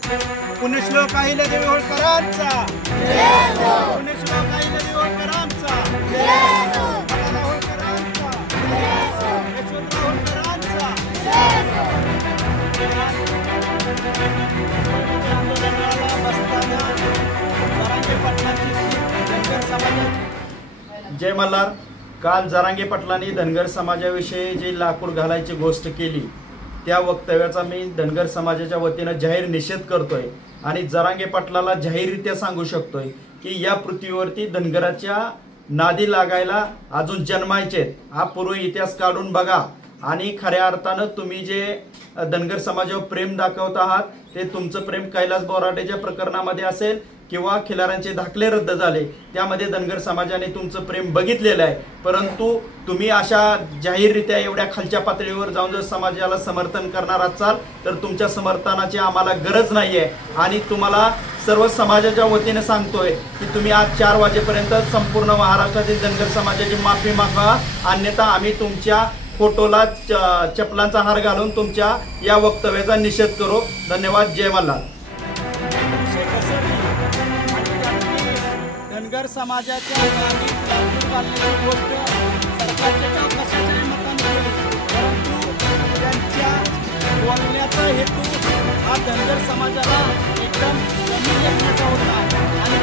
पुण्यश्लोक अहिल्यादेवी होळकरांचा, पुण्यश्लोक अहिल्यादेवी होळकरांचा, मलाला होळकरांचा, यशवंतराव होळकरांचा। आंदोलनाला बसताना जरांगे पाटलांची धनगर समाज। जय मल्हार। काल जरांगे पाटलांनी धनगर समाजाविषयी जी लाकूड घालायची गोष्ट केली त्या वक्तव्याचा मी धनगर समाजाच्या वतीने जाहीर निषेध करतोय आणि जरांगे पाटलाला जाहीररित्या सांगू शकतोय की या पृथ्वीवरती धनगराच्या नादी लागायला अजून जन्मायचे। हा पूर्व इतिहास काढून बघा आणि खऱ्या अर्थानं तुम्ही जे धनगर समाजावर प्रेम दाखवत आहात ते तुमचं प्रेम कैलास बोराटेच्या प्रकरणामध्ये असेल किंवा खिलारांचे दाखले रद्द झाले त्यामध्ये धनगर समाजाने तुमचं प्रेम बघितलेलं आहे, परंतु तुम्ही अशा जाहीररित्या एवढ्या खालच्या पातळीवर जाऊन जर समाजाला समर्थन करणार असाल तर तुमच्या समर्थनाची आम्हाला गरज नाहीये आणि तुम्हाला सर्व समाजाच्या वतीने सांगतोय की तुम्ही आज 4 वाजेपर्यंत संपूर्ण महाराष्ट्रातील धनगर समाजाची माफी मागा, अन्यथा आम्ही तुमच्या फोटोला चपलांचा हार घालून तुमच्या या वक्तव्याचा निषेध करू। धन्यवाद। जय मल्हार। धनगर समाजाच्या गोष्ट सरकारच्या कशाच्याही मताने केली, परंतु त्यांच्या बोलण्याचा हेतू हा धनगर समाजाला एकदम कमी लेखण्याचा होता आणि